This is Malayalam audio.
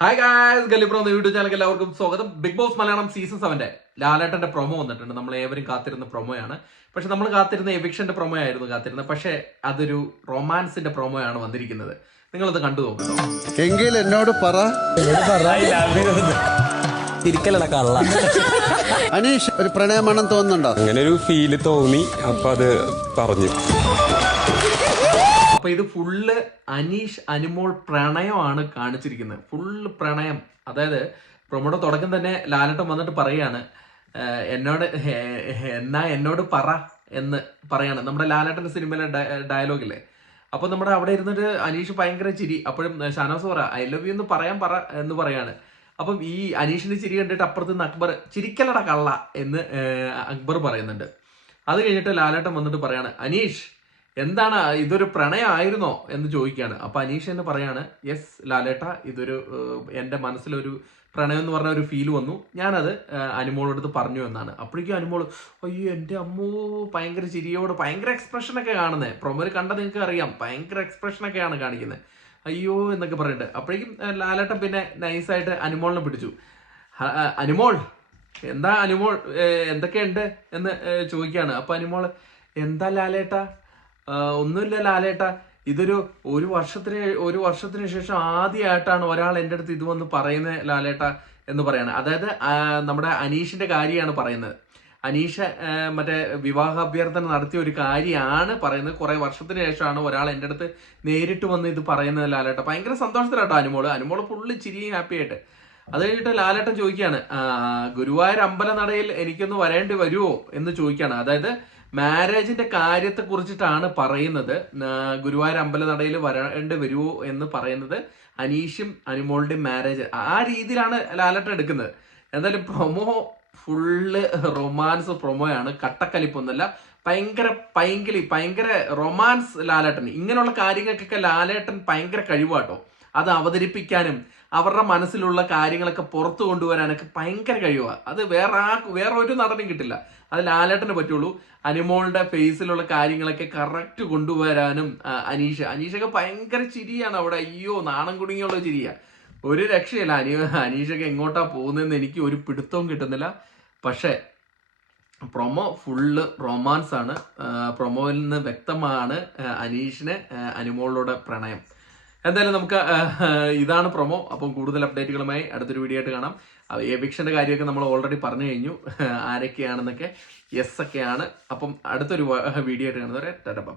ഹായ് ഗായ്സ്, ഗലിബ്രോ എന്ന യൂട്യൂബ് ചാനലിലേക്ക് എല്ലാവർക്കും സ്വാഗതം. ബിഗ് ബോസ് മലയാളം സീസൺ 7 ലാലേട്ടന്റെ പ്രൊമോ വന്നിട്ടുണ്ട്. നമ്മൾ ഏവരും കാത്തിരുന്ന പ്രൊമോയാണ്. പക്ഷെ നമ്മൾ കാത്തിരുന്ന എവിക്ഷന്റെ പ്രൊമോ ആയിരുന്നു കാത്തിരുന്നത്. പക്ഷെ അതൊരു റൊമാൻസിന്റെ പ്രൊമോ ആണ് വന്നിരിക്കുന്നത്. നിങ്ങളത് കണ്ടു നോക്കട്ടോ. എങ്കിൽ എന്നോട് പറ അനീഷ്, ഒരു പ്രണയമാണെന്ന് തോന്നുന്നുണ്ടോ? അങ്ങനെ ഒരു ഫീല് തോന്നി, അപ്പൊ അത് പറഞ്ഞു. അപ്പൊ ഇത് ഫുള്ള് അനീഷ് അനുമോൾ പ്രണയമാണ് കാണിച്ചിരിക്കുന്നത്. ഫുള്ള് പ്രണയം. അതായത് പ്രൊമോയുടെ തുടക്കം തന്നെ ലാലേട്ടൻ വന്നിട്ട് പറയാണ്, എന്നോട് പറ എന്ന് പറയാണ്. നമ്മുടെ ലാലേട്ടന്റെ സിനിമയിലെ ഡയലോഗില്ലേ. അപ്പൊ നമ്മുടെ അവിടെ ഇരുന്നിട്ട് അനീഷ് ഭയങ്കര ചിരി. അപ്പോഴും ഷാനവാസ് പറ ഐ ലവ് യു എന്ന് പറ എന്ന് പറയാണ്. അപ്പം ഈ അനീഷിന്റെ ചിരി കണ്ടിട്ട് അപ്പുറത്ത് നിന്ന് അക്ബർ ചിരിക്കലട കള്ള എന്ന് അക്ബർ പറയുന്നുണ്ട്. അത് കഴിഞ്ഞിട്ട് ലാലേട്ടൻ വന്നിട്ട് പറയാണ്, അനീഷ് എന്താണ് ഇതൊരു പ്രണയമായിരുന്നോ എന്ന് ചോദിക്കുകയാണ്. അപ്പൊ അനീഷ് എന്ന് പറയാണ്, യെസ് ലാലേട്ട, ഇതൊരു എൻ്റെ മനസ്സിലൊരു പ്രണയം എന്ന് പറഞ്ഞ ഒരു ഫീൽ വന്നു, ഞാനത് അനുമോളടുത്ത് പറഞ്ഞു എന്നാണ്. അപ്പോഴേക്കും അനുമോൾ അയ്യോ എൻ്റെ അമ്മോ, ഭയങ്കര ചിരിയോട് ഭയങ്കര എക്സ്പ്രഷനൊക്കെ കാണുന്നത്. പ്രൊമോയിൽ കണ്ടത് നിങ്ങൾക്ക് അറിയാം, ഭയങ്കര എക്സ്പ്രഷനൊക്കെയാണ് കാണിക്കുന്നത്. അയ്യോ എന്നൊക്കെ പറഞ്ഞിട്ട് അപ്പോഴേക്കും ലാലേട്ടൻ പിന്നെ നൈസായിട്ട് അനുമോളിനെ പിടിച്ചു. അനുമോൾ എന്താ അനുമോൾ എന്തൊക്കെയുണ്ട് എന്ന് ചോദിക്കുകയാണ്. അപ്പൊ അനുമോൾ എന്താ ലാലേട്ട, ഒന്നുമില്ല ലാലേട്ട, ഇതൊരു ഒരു വർഷത്തിന് ശേഷം ആദ്യമായിട്ടാണ് ഒരാൾ എൻ്റെ അടുത്ത് ഇത് വന്ന് പറയുന്നത് ലാലേട്ട എന്ന് പറയാണ്. അതായത് നമ്മുടെ അനീഷിന്റെ കാര്യമാണ് പറയുന്നത്. അനീഷ് മറ്റേ വിവാഹ അഭ്യർത്ഥന നടത്തിയ ഒരു കാര്യമാണ് പറയുന്നത്. കുറെ വർഷത്തിന് ശേഷമാണ് ഒരാൾ എൻ്റെ അടുത്ത് നേരിട്ട് വന്ന് ഇത് പറയുന്നത് ലാലേട്ട. ഭയങ്കര സന്തോഷത്തിലാട്ടോ അനുമോള് ഫുള്ള് ചിരിയും ഹാപ്പി ആയിട്ട്. അത് കഴിഞ്ഞിട്ട് ലാലേട്ടൻ ചോദിക്കുകയാണ്, ഗുരുവായൂർ അമ്പലനടയിൽ എനിക്കൊന്ന് വരേണ്ടി വരുമോ എന്ന് ചോദിക്കുകയാണ്. അതായത് മാരേജിന്റെ കാര്യത്തെ കുറിച്ചിട്ടാണ് പറയുന്നത്. ഗുരുവായൂർ അമ്പലനടയിൽ വരേണ്ടി വരുമോ എന്ന് പറയുന്നത് അനീഷും അനുമോളുടെയും മാരേജ്. ആ രീതിയിലാണ് ലാലേട്ടൻ എടുക്കുന്നത്. എന്തായാലും പ്രൊമോ ഫുള്ള് റൊമാൻസ് പ്രൊമോയാണ്, കട്ടക്കലിപ്പൊന്നല്ല. ഭയങ്കര റൊമാൻസ് ലാലേട്ടൻ. ഇങ്ങനെയുള്ള കാര്യങ്ങൾക്കൊക്കെ ലാലേട്ടൻ ഭയങ്കര കഴിവാട്ടോ. അത് അവതരിപ്പിക്കാനും അവരുടെ മനസ്സിലുള്ള കാര്യങ്ങളൊക്കെ പുറത്തു കൊണ്ടുവരാനൊക്കെ ഭയങ്കര കഴിവാണ്. അത് വേറെ ഒരു നടനും കിട്ടില്ല. അത് ലാലേട്ടന് പറ്റുള്ളൂ. അനുമോളുടെ ഫേസിലുള്ള കാര്യങ്ങളൊക്കെ കറക്റ്റ് കൊണ്ടുവരാനും അനീഷൊക്കെ ഭയങ്കര ചിരിയാണ് അവിടെ. അയ്യോ, നാണം കുടുങ്ങിയുള്ള ചിരിയാ, ഒരു രക്ഷയില്ല. അനീഷൊക്കെ എങ്ങോട്ടാ പോകുന്നതെന്ന് എനിക്ക് ഒരു പിടുത്തവും കിട്ടുന്നില്ല. പക്ഷേ പ്രൊമോ ഫുള്ള് റൊമാൻസ് ആണ്. പ്രൊമോയിൽ നിന്ന് വ്യക്തമാണ് അനീഷിന് അനുമോളോട് പ്രണയം. എന്തായാലും നമുക്ക് ഇതാണ് പ്രൊമോ. അപ്പം കൂടുതൽ അപ്ഡേറ്റുകളുമായി അടുത്തൊരു വീഡിയോ ആയിട്ട് കാണാം. എവിക്ഷന്റെ കാര്യമൊക്കെ നമ്മൾ ഓൾറെഡി പറഞ്ഞു കഴിഞ്ഞു, ആരൊക്കെയാണെന്നൊക്കെ. യെസ് ഒക്കെയാണ്. അപ്പം അടുത്തൊരു വീഡിയോ ആയിട്ട് കാണുന്നവരെ ടാറ്റാ ബൈ.